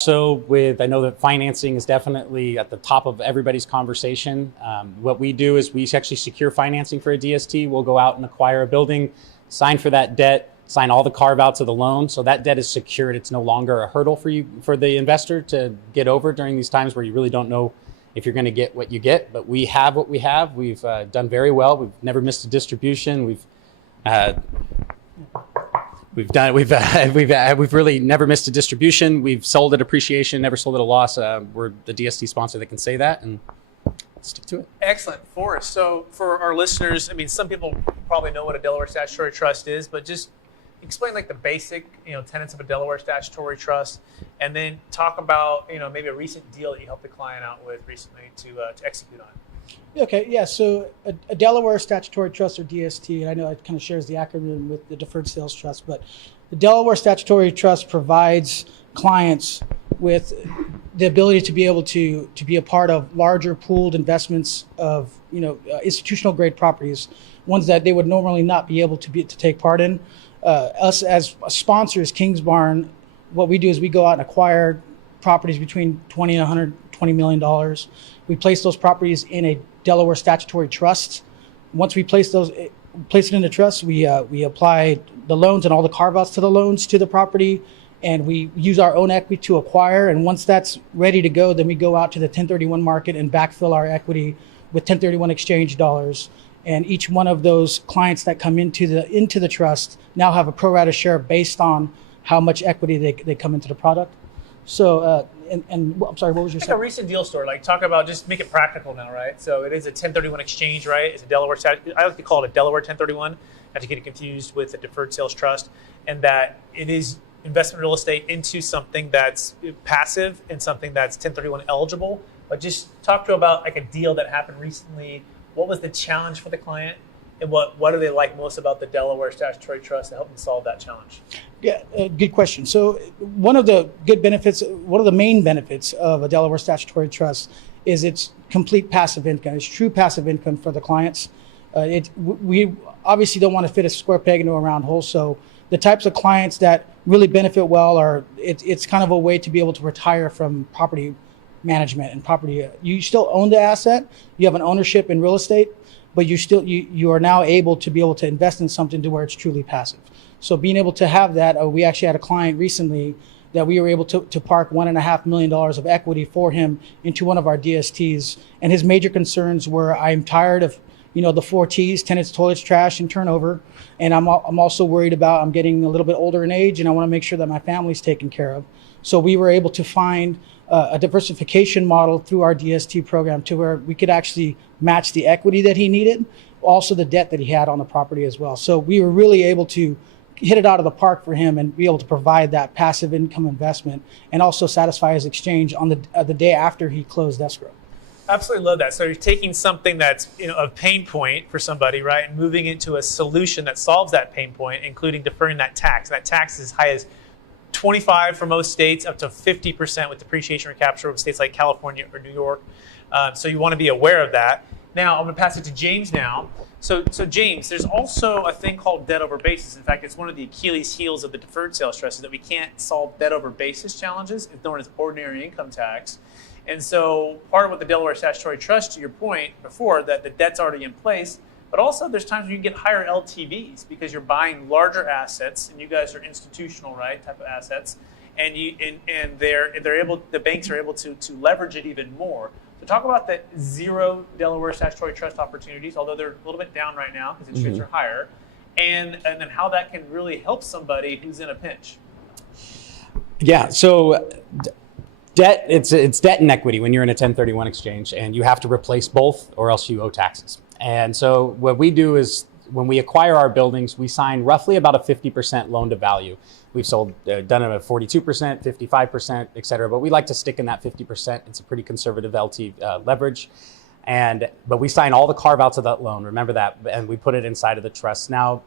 So I know that financing is definitely at the top of everybody's conversation. What we do is we actually secure financing for a DST. We'll go out and acquire a building, sign for that debt, sign all the carve outs of the loan. So that debt is secured. It's no longer a hurdle for the investor to get over during these times where you really don't know if you're going to get what you get. But we have what we have. We've done very well. We've never missed a distribution. We've really never missed a distribution. We've sold at appreciation, never sold at a loss. We're the DST sponsor that can say that, and stick to it. Excellent, Forrest. So for our listeners, I mean, some people probably know what a Delaware statutory trust is, but just explain like the basic, tenets of a Delaware statutory trust, and then talk about, maybe a recent deal that you helped the client out with recently to execute on. Okay, yeah, so a Delaware Statutory Trust, or DST, and I know it kind of shares the acronym with the Deferred Sales Trust, but the Delaware Statutory Trust provides clients with the ability to be able to be a part of larger pooled investments of institutional grade properties, ones that they would normally not be able to take part in. Us as sponsors, Kingsbarn, what we do is we go out and acquire properties between $20 and $120 million. We place those properties in a Delaware statutory trust. Once we place it in the trust, we apply the loans and all the carve-outs to the loans to the property, and we use our own equity to acquire. And once that's ready to go, then we go out to the 1031 market and backfill our equity with 1031 exchange dollars. And each one of those clients that come into the trust now have a pro rata share based on how much equity they come into the product. So, and I'm sorry, what was your Like a recent deal story, like talk about, just make it practical now, right? So it is a 1031 exchange, right? It's a Delaware, I like to call it a Delaware 1031, not to get it confused with the Deferred Sales Trust, and that it is investment real estate into something that's passive and something that's 1031 eligible. But just talk to about like a deal that happened recently. What was the challenge for the client? And what do they like most about the Delaware Statutory Trust to help them solve that challenge? Yeah, good question. So one of the main benefits of a Delaware Statutory Trust is its complete passive income. It's true passive income for the clients. We obviously don't want to fit a square peg into a round hole. So the types of clients that really benefit well are, it's kind of a way to be able to retire from property management and property. You still own the asset. You have an ownership in real estate, but you are now able to be able to invest in something to where it's truly passive. So being able to have that, we actually had a client recently that we were able to park $1.5 million of equity for him into one of our DSTs. And his major concerns were, I'm tired of the 4 T's, tenants, toilets, trash, and turnover. And I'm also worried about, I'm getting a little bit older in age, and I want to make sure that my family's taken care of. So we were able to find a diversification model through our DST program to where we could actually match the equity that he needed, also the debt that he had on the property as well. So we were really able to hit it out of the park for him and be able to provide that passive income investment and also satisfy his exchange on the day after he closed escrow. Absolutely love that. So you're taking something that's a pain point for somebody, right, and moving it to a solution that solves that pain point, including deferring that tax. That tax is as high as 25% for most states, up to 50% with depreciation recapture with states like California or New York. So you want to be aware of that. Now I'm going to pass it to James now. So James, there's also a thing called debt over basis. In fact, it's one of the Achilles heels of the Deferred Sales Trust is that we can't solve debt over basis challenges. It's known as ordinary income tax. And so part of what the Delaware Statutory Trust, to your point before, that the debt's already in place, but also there's times when you can get higher LTVs because you're buying larger assets, and you guys are institutional, right, type of assets, and the banks are able to leverage it even more. So talk about the zero Delaware Statutory Trust opportunities, although they're a little bit down right now because interest rates are higher, and then how that can really help somebody who's in a pinch. Yeah, so debt, it's debt and equity when you're in a 1031 exchange, and you have to replace both or else you owe taxes. And so what we do is when we acquire our buildings, we sign roughly about a 50% loan to value. We've done it at 42%, 55%, et cetera, but we like to stick in that 50%. It's a pretty conservative leverage. But we sign all the carve outs of that loan, remember that, and we put it inside of the trust. Now,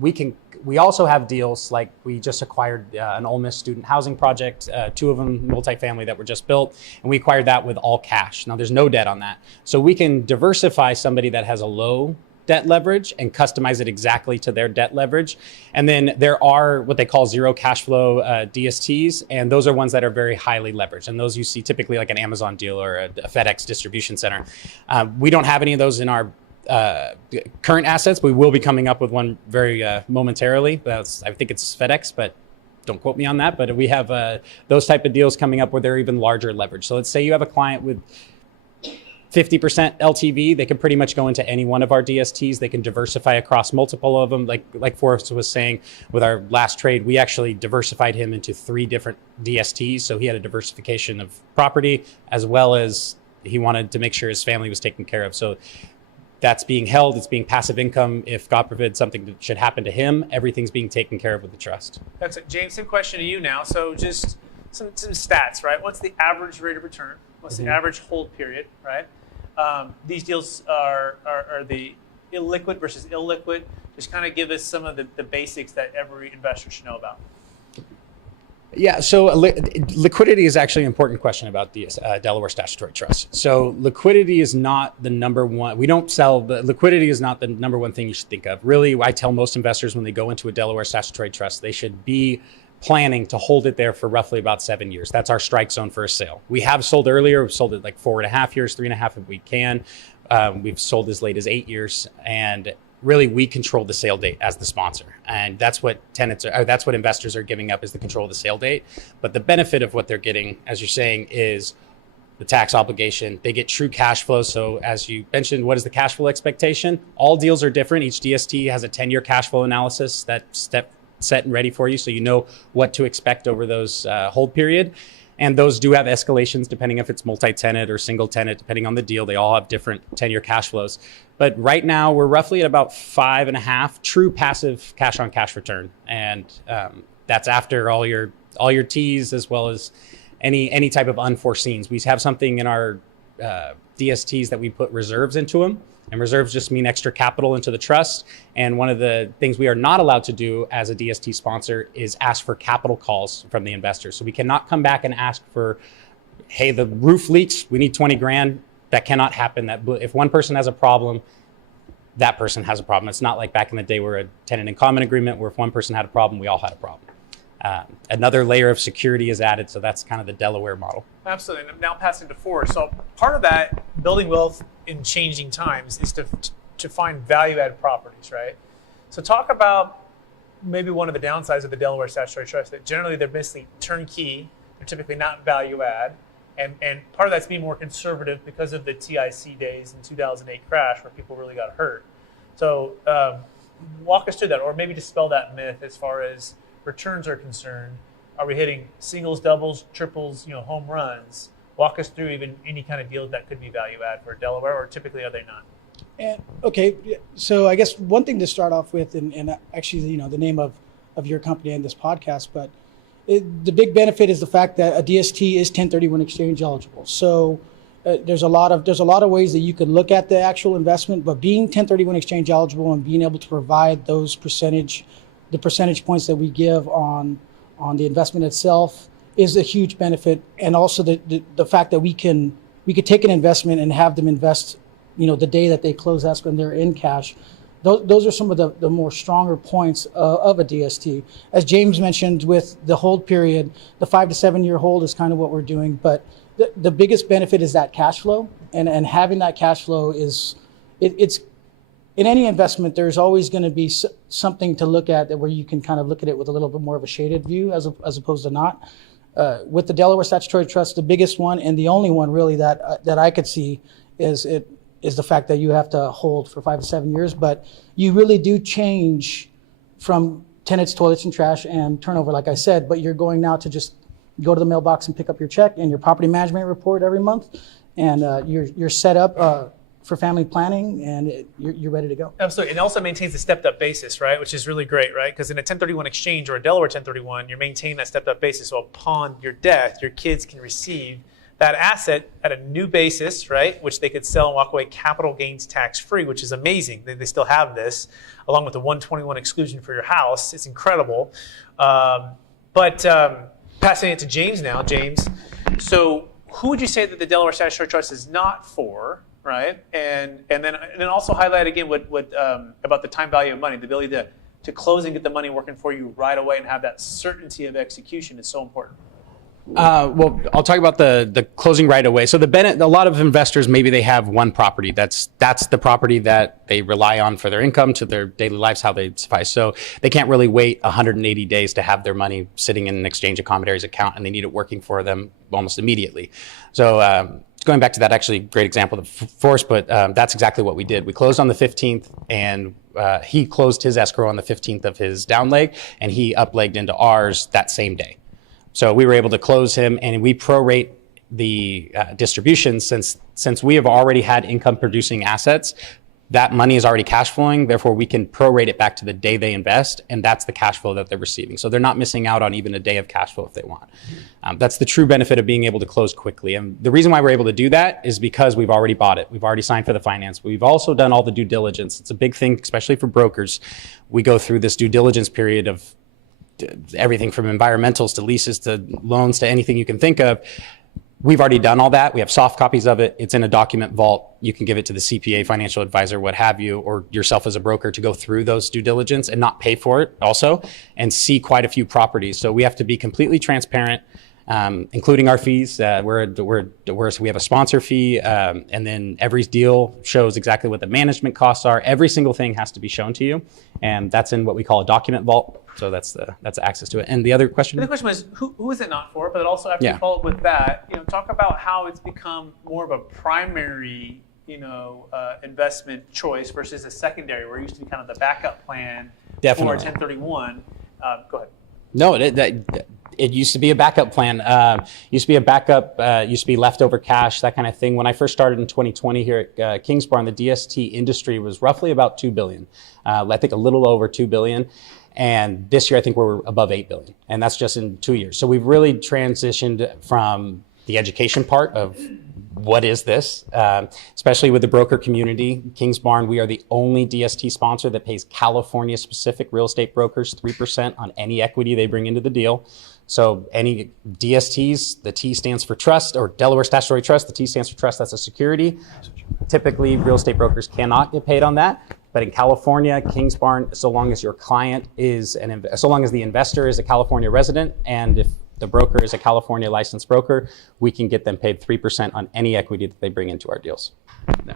we also have deals like we just acquired an Ole Miss student housing project, 2 of them multifamily that were just built, and we acquired that with all cash. Now there's no debt on that. So we can diversify somebody that has a low debt leverage and customize it exactly to their debt leverage. And then there are what they call zero cash flow DSTs, and those are ones that are very highly leveraged. And those you see typically like an Amazon deal or a FedEx distribution center. We don't have any of those in our current assets. We will be coming up with one very momentarily. I think it's FedEx, but don't quote me on that. But we have those type of deals coming up where they're even larger leverage. So let's say you have a client with 50% LTV, they can pretty much go into any one of our DSTs. They can diversify across multiple of them. Like Forrest was saying with our last trade, we actually diversified him into 3 different DSTs. So he had a diversification of property as well as he wanted to make sure his family was taken care of. So that's being held, it's being passive income. If God forbid something should happen to him, everything's being taken care of with the trust. That's it. James, same question to you now. So just some stats, right? What's the average rate of return? What's the average hold period, right? These deals are the illiquid versus illiquid. Just kind of give us some of the basics that every investor should know about. Yeah, so liquidity is actually an important question about the Delaware Statutory Trust. So liquidity is not the number one. We don't sell, liquidity is not the number one thing you should think of. Really, I tell most investors when they go into a Delaware Statutory Trust, they should be planning to hold it there for roughly about 7 years. That's our strike zone for a sale. We have sold earlier. We've sold it like 4.5 years, 3.5 if we can. We've sold as late as 8 years. And really, we control the sale date as the sponsor. And that's what that's what investors are giving up, is the control of the sale date. But the benefit of what they're getting, as you're saying, is the tax obligation. They get true cash flow. So as you mentioned, what is the cash flow expectation? All deals are different. Each DST has a 10-year cash flow analysis that's set and ready for you, so you know what to expect over those hold period. And those do have escalations depending if it's multi-tenant or single tenant, depending on the deal. They all have different 10-year cash flows. But right now we're roughly at about 5.5 true passive cash on cash return. And that's after all your T's as well as any type of unforeseens. We have something in our DSTs that we put reserves into them. And reserves just mean extra capital into the trust. And one of the things we are not allowed to do as a DST sponsor is ask for capital calls from the investors. So we cannot come back and ask for, hey, the roof leaks, we need 20 grand. That cannot happen. That if one person has a problem, that person has a problem. It's not like back in the day where a tenant in common agreement, where if one person had a problem, we all had a problem. Another layer of security is added, so that's kind of the Delaware model. Absolutely. And I'm now passing to Forrest. So part of that, building wealth in changing times, is to find value-added properties, right? So talk about maybe one of the downsides of the Delaware Statutory Trust, that generally they're basically turnkey, they're typically not value-add, and part of that's being more conservative because of the TIC days in 2008 crash where people really got hurt. So walk us through that, or maybe dispel that myth as far as returns are concerned. Are we hitting singles, doubles, triples, home runs? Walk us through even any kind of deal that could be value add for Delaware, or typically are they not? And, okay, so I guess one thing to start off with, and actually, the name of your company and this podcast, but the big benefit is the fact that a DST is 1031 exchange eligible. So there's a lot of ways that you can look at the actual investment, but being 1031 exchange eligible and being able to provide the percentage points that we give on the investment itself is a huge benefit. And also the fact that we could take an investment and have them invest, the day that they close escrow and they're in cash. Those are some of the more stronger points of a DST. As James mentioned, with the hold period, the 5 to 7 year hold is kind of what we're doing. But the biggest benefit is that cash flow, and having that cash flow it's in any investment, there's always going to be something to look at where you can kind of look at it with a little bit more of a shaded view as opposed to not. With the Delaware Statutory Trust, the biggest one and the only one really that I could see is the fact that you have to hold for 5 to 7 years, but you really do change from tenants, toilets, and trash and turnover, like I said, but you're going now to just go to the mailbox and pick up your check and your property management report every month, and you're set up for family planning, and you're ready to go. Absolutely. And it also maintains the stepped-up basis, right, which is really great, right? Because in a 1031 exchange or a Delaware 1031, you're maintaining that stepped-up basis. So upon your death, your kids can receive that asset at a new basis, right, which they could sell and walk away capital gains tax-free, which is amazing. They still have this, along with the 121 exclusion for your house. It's incredible. But passing it to James now. James, so who would you say that the Delaware Statutory Trust is not for? right? And then also highlight again what about the time value of money, the ability to close and get the money working for you right away and have that certainty of execution is so important. Well, I'll talk about the closing right away. So a lot of investors, maybe they have one property. That's the property that they rely on for their income, to their daily lives, how they suffice. So they can't really wait 180 days to have their money sitting in an exchange of common areas account, and they need it working for them almost immediately. So going back to that actually great example of Forrest, but that's exactly what we did. We closed on the 15th, and he closed his escrow on the 15th of his down leg, and he up-legged into ours that same day. So we were able to close him, and we prorate the distributions since we have already had income producing assets. That money is already cash flowing. Therefore, we can prorate it back to the day they invest, and that's the cash flow that they're receiving. So they're not missing out on even a day of cash flow if they want. That's the true benefit of being able to close quickly. And the reason why we're able to do that is because we've already bought it. We've already signed for the finance. We've also done all the due diligence. It's a big thing, especially for brokers. We go through this due diligence period of everything from environmentals to leases to loans to anything you can think of. We've already done all that. We have soft copies of it. It's in a document vault. You can give it to the CPA, financial advisor, what have you, or yourself as a broker to go through those due diligence and not pay for it also, and see quite a few properties. So we have to be completely transparent, including our fees. We have a sponsor fee, and then every deal shows exactly what the management costs are. Every single thing has to be shown to you, and that's in what we call a document vault. So that's access to it. And the other question? The question was, who is it not for? But also after you follow up with that, talk about how it's become more of a primary, investment choice versus a secondary, where it used to be kind of the backup plan for 1031. Go ahead. No, it used to be a backup plan. Used to be a backup. Used to be leftover cash, that kind of thing. When I first started in 2020 here at Kingsbarn, the DST industry was roughly about $2 billion. I think a little over $2 billion. And this year, I think we're above $8 billion. And that's just in 2 years. So we've really transitioned from the education part of what is this, especially with the broker community. Kingsbarn, we are the only DST sponsor that pays California-specific real estate brokers 3% on any equity they bring into the deal. So any DSTs, the T stands for trust, or Delaware Statutory Trust, the T stands for trust, that's a security. Typically, real estate brokers cannot get paid on that. But in California, Kingsbarn, so long as your client is, so long as the investor is a California resident, and if the broker is a California licensed broker, we can get them paid 3% on any equity that they bring into our deals. Yeah.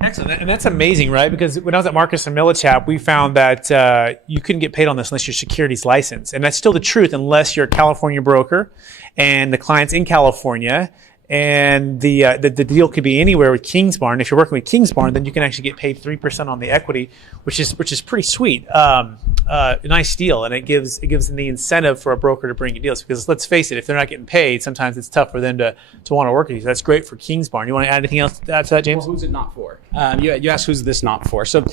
Excellent. And that's amazing, right? Because when I was at Marcus and Millichap, we found that you couldn't get paid on this unless your securities license. And that's still the truth unless you're a California broker and the client's in California. And the deal could be anywhere with Kingsbarn. If you're working with Kingsbarn, then you can actually get paid 3% on the equity, which is pretty sweet. A nice deal, and it gives them the incentive for a broker to bring you deals. Because let's face it, if they're not getting paid, sometimes it's tough for them to want to work with you. So that's great for Kingsbarn. You want to add anything else to add to that, James? Well, who's it not for? You asked who's this not for. So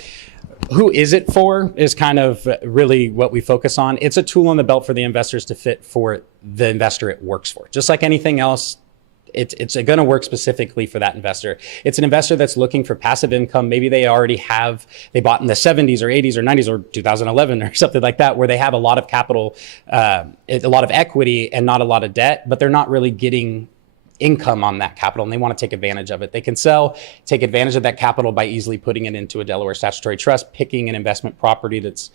who is it for is kind of really what we focus on. It's a tool on the belt for the investors to fit for the investor it works for. Just like anything else, it's going to work specifically for that investor. It's an investor that's looking for passive income. Maybe they already they bought in the 70s or 80s or 90s or 2011 or something like that, where they have a lot of capital, a lot of equity and not a lot of debt, but they're not really getting income on that capital, and they want to take advantage of it. They can take advantage of that capital by easily putting it into a Delaware Statutory Trust, picking an investment property that's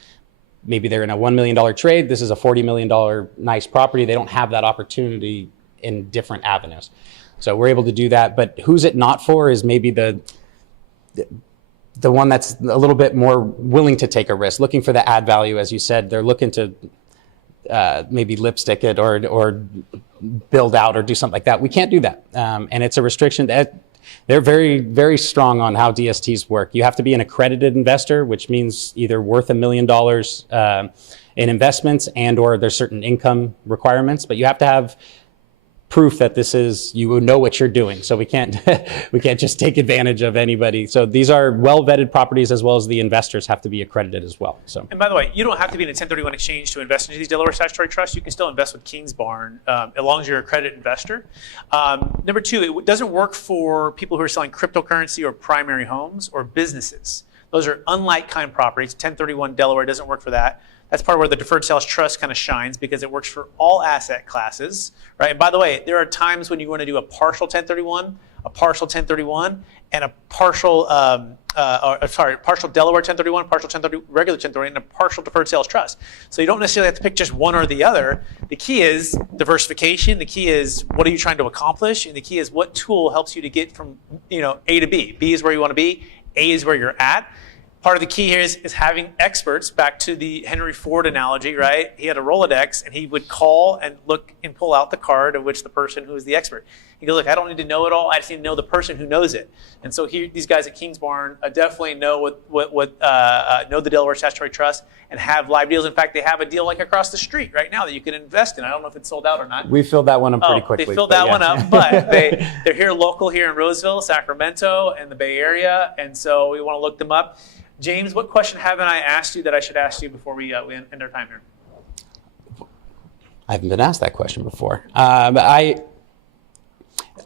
maybe they're in a $1 million trade. This is a $40 million nice property. They don't have that opportunity in different avenues. So we're able to do that. But who's it not for is maybe the one that's a little bit more willing to take a risk, looking for the add value. As you said, they're looking to maybe lipstick it or build out or do something like that. We can't do that. And it's a restriction that they're very, very strong on how DSTs work. You have to be an accredited investor, which means either worth $1 million in investments or there's certain income requirements, but you have to have proof that you know what you're doing. So we can't just take advantage of anybody. So these are well vetted properties, as well as the investors have to be accredited as well. So, and by the way, you don't have to be in a 1031 exchange to invest into these Delaware Statutory Trusts. You can still invest with Kingsbarn as long as you're a accredited investor. Number two, it doesn't work for people who are selling cryptocurrency or primary homes or businesses. Those are unlike kind properties. 1031 Delaware doesn't work for that. That's part of where the Deferred Sales Trust kind of shines, because it works for all asset classes, right? And by the way, there are times when you want to do a partial 1031. a partial 1031, and a partial, partial Delaware 1031, partial 1030, regular 1031, and a partial deferred sales trust. So you don't necessarily have to pick just one or the other. The key is diversification. The key is what are you trying to accomplish, and the key is what tool helps you to get from A to B. B is where you want to be. A is where you're at. Part of the key here is having experts, back to the Henry Ford analogy, right? He had a Rolodex, and he would call and look and pull out the card of which the person who is the expert. He goes, look, I don't need to know it all. I just need to know the person who knows it. And so here, these guys at Kingsbarn definitely know know the Delaware Statutory Trust and have live deals. In fact, they have a deal like across the street right now that you can invest in. I don't know if it's sold out or not. We filled that one up pretty quickly. They filled that one up, but they're here local here in Roseville, Sacramento, and the Bay Area, and so we want to look them up. James, what question haven't I asked you that I should ask you before we end our time here? I haven't been asked that question before.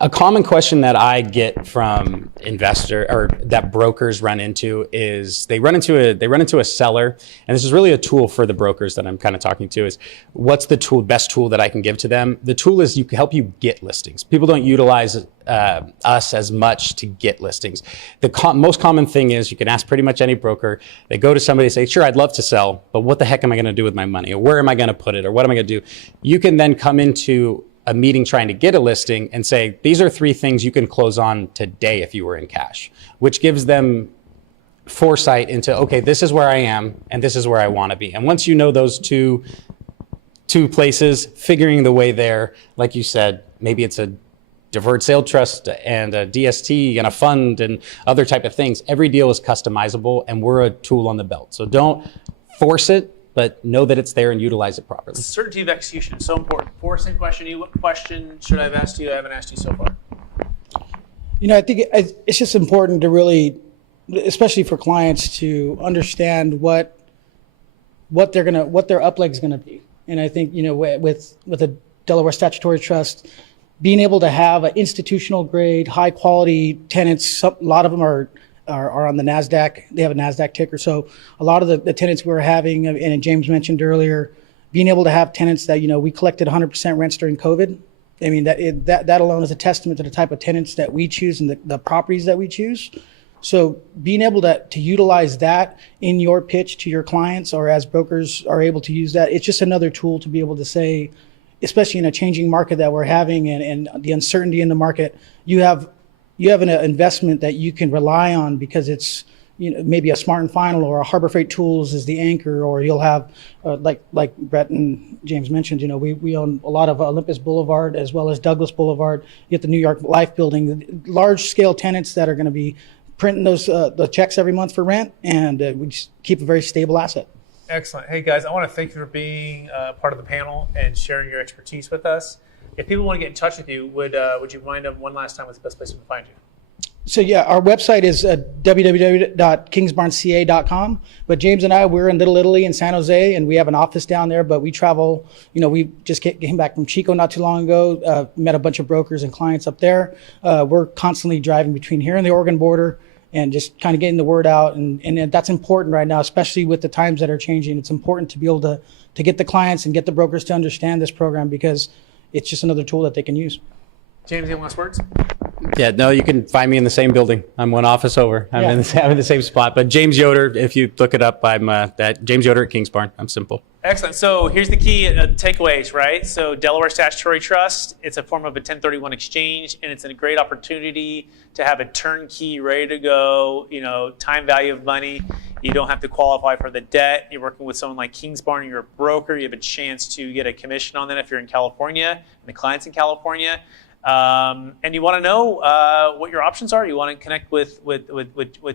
A common question that I get from that brokers run into is they run into a seller, and this is really a tool for the brokers that I'm kind of talking to, is what's the best tool that I can give to them? The tool is help you get listings. People don't utilize us as much to get listings. The most common thing is you can ask pretty much any broker. They go to somebody and say, sure, I'd love to sell, but what the heck am I going to do with my money? Or where am I going to put it? Or what am I going to do? You can then come into a meeting trying to get a listing and say, these are 3 things you can close on today if you were in cash, which gives them foresight into, okay, this is where I am and this is where I want to be. And once you know those two places, figuring the way there, like you said, maybe it's a deferred sale trust and a DST and a fund and other type of things. Every deal is customizable, and we're a tool on the belt. So don't force it, but know that it's there and utilize it properly. Certainty of execution is so important. Forrest, same question to you. What question should I have asked you I haven't asked you so far? I think it's just important to really, especially for clients, to understand what their upleg's gonna be. And I think with a Delaware Statutory Trust, being able to have an institutional grade, high quality tenants, a lot of them are on the NASDAQ. They have a NASDAQ ticker. So a lot of the tenants we're having, and James mentioned earlier, being able to have tenants that, we collected 100% rents during COVID. I mean, that alone is a testament to the type of tenants that we choose and the properties that we choose. So being able to utilize that in your pitch to your clients, or as brokers are able to use that, it's just another tool to be able to say, especially in a changing market that we're having and the uncertainty in the market, you have an investment that you can rely on, because it's maybe a Smart and Final or a Harbor Freight Tools is the anchor, or you'll have like Brett and James mentioned, we own a lot of Olympus Boulevard as well as Douglas Boulevard. You get the New York Life building, large scale tenants that are going to be printing those the checks every month for rent, and we just keep a very stable asset. Excellent. Hey guys, I want to thank you for being part of the panel and sharing your expertise with us. If people want to get in touch with you, would you remind them one last time what's the best place to find you? So yeah, our website is www.kingsbarnca.com. But James and I, we're in Little Italy in San Jose, and we have an office down there. But we travel. We just came back from Chico not too long ago. Met a bunch of brokers and clients up there. We're constantly driving between here and the Oregon border, and just kind of getting the word out. And that's important right now, especially with the times that are changing. It's important to be able to get the clients and get the brokers to understand this program, because it's just another tool that they can use. James, any last words? Yeah, no, you can find me in the same building. I'm one office over. I'm in the same spot. But James Yoder, if you look it up, I'm James Yoder at Kingsbarn. I'm simple. Excellent. So here's the key takeaways, right? So Delaware Statutory Trust, it's a form of a 1031 exchange, and it's a great opportunity to have a turnkey, ready to go, time value of money. You don't have to qualify for the debt. You're working with someone like Kingsbarn. You're a broker. You have a chance to get a commission on that if you're in California and the client's in California. And you want to know what your options are. You want to connect with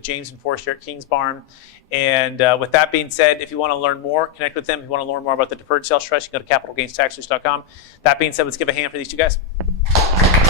James and Forrest here at Kingsbarn. And with that being said, if you want to learn more, connect with them. If you want to learn more about the Deferred Sales Trust, you can go to capitalgainstaxers.com. That being said, let's give a hand for these two guys.